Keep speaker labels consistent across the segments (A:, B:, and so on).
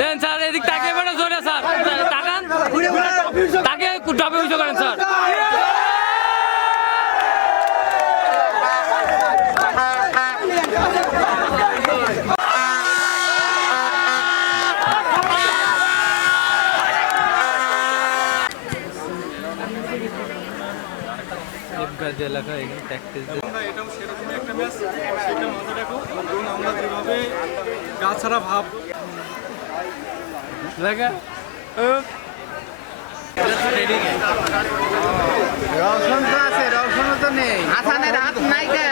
A: দেন sir, এদিক তাকে বেড়ে জোরে স্যার। তাকান তাকে টপে উঁচু করেন, স্যার।
B: এটাও সেরকমই একটা ম্যাচ সেটা মাথায় রাখো আমরা যেভাবে গা ছাড়া ভাব
A: দেখা
C: রওশন তো আছে রওশন তো নেই হাসানের হাত নাই কে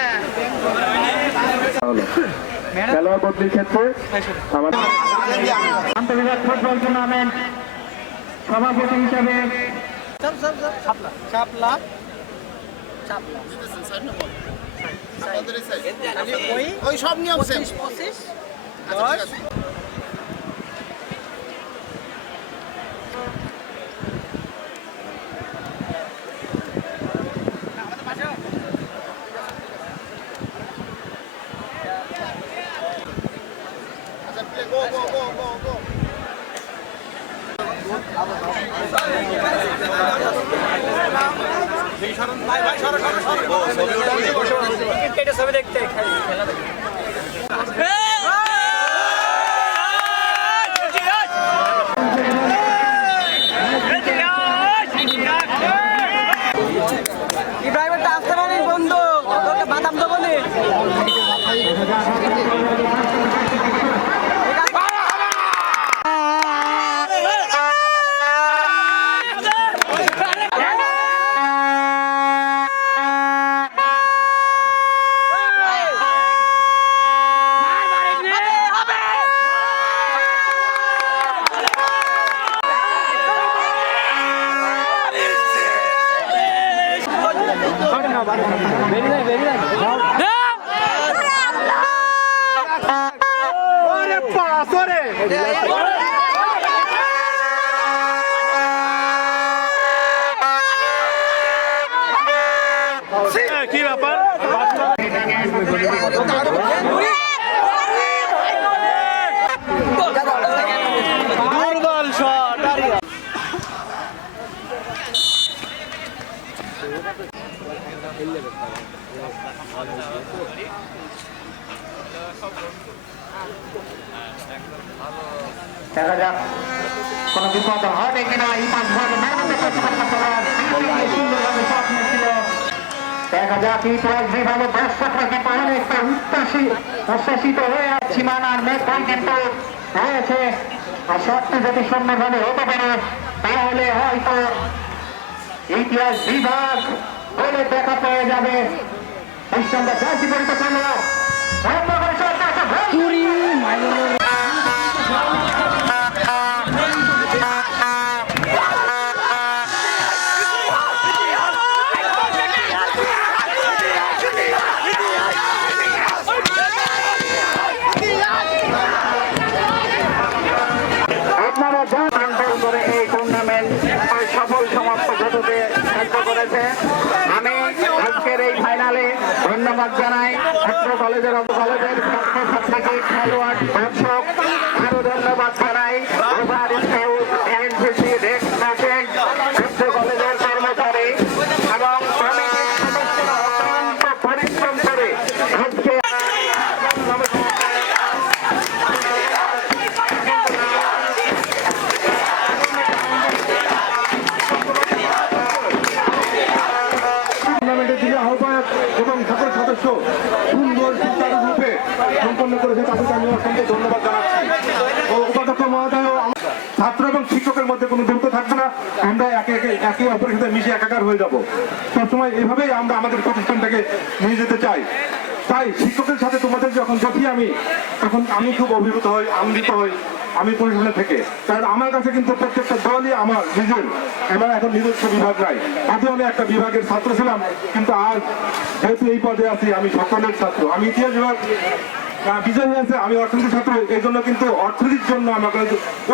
D: খেলোয়াড় বদলির ক্ষেত্রে আন্তর্জাতিক ফুটবল টুর্নামেন্ট সভাপতি হিসাবে
C: চাপলা চাপলা
E: ওই সব নিয়ম সেম
C: পঁচিশ
E: গো গো গো গো গো
C: ইব্রাহিমের পাঁচরে
D: দেখা যাক। কোনো বিপদ হবে কিনা এই পাঁচ ভাগে দেখা যাক, এই টস যেভাবে দর্শকরা কিন্তু অনেকটা উত্তাসী, উচ্ছ্বাসিত হয়ে সীমানার মেঘ কিন্তু হয়েছে। আর শটটি যদি সুন্দরভাবে হতে পারে, তাহলে হয়তো ইতিহাস বিভাগ বলে দেখা পেয়ে যাবে। ಇಷ್ಟೊಂದು ಜಾಸ್ತಿ ಬರುತ್ತೆ ಕಾಲ আজকের এই ফাইনালে ধন্যবাদ জানাই ছাত্র কলেজের কলেজের ছাত্রছাত্রী খেলোয়াড় দর্শক আরও ধন্যবাদ জানাই।
F: অসংখ্য ধন্যবাদ জানাচ্ছি। উপাধ্যক্ষ মহোদয় ছাত্র এবং শিক্ষকের মধ্যে কোনো দূরত্ব থাকবে না। আমরা একে একে একে অপরের সাথে মিশে একাকার হয়ে যাব। সবসময় এভাবেই আমরা আমাদের প্রতিষ্ঠানটাকে নিয়ে যেতে চাই। তাই শিক্ষকের সাথে তোমাদের যখন দেখি আমি, তখন আমি খুব অভিভূত হই আনন্দিত হই, আমি পরিচালনা থেকে। কারণ আমার কাছে কিন্তু প্রত্যেকটা দলই আমার নিজের। এবার এখন নিজস্ব বিভাগ নাই। আগে আমি একটা বিভাগের ছাত্র ছিলাম, কিন্তু আজ যেহেতু এই পদে আছি, আমি সকলের ছাত্র। আমি ইতিহাস বিভাগ বিজয় হয়েছে। আমি অর্থনীতি ছাত্র এই জন্য কিন্তু অর্থনীতির জন্য আমাকে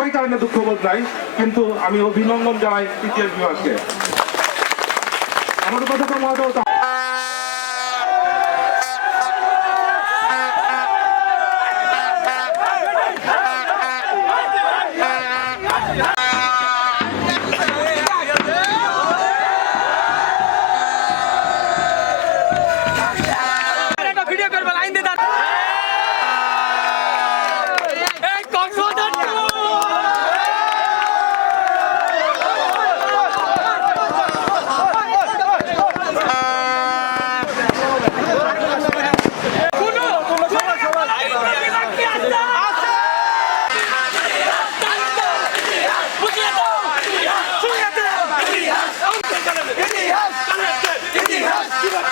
F: ওই কারণে দুঃখবোধ নাই, কিন্তু আমি অভিনন্দন জানাই ইতিহাস বিভাগকে। আমার কথা তো মহোদয় Give up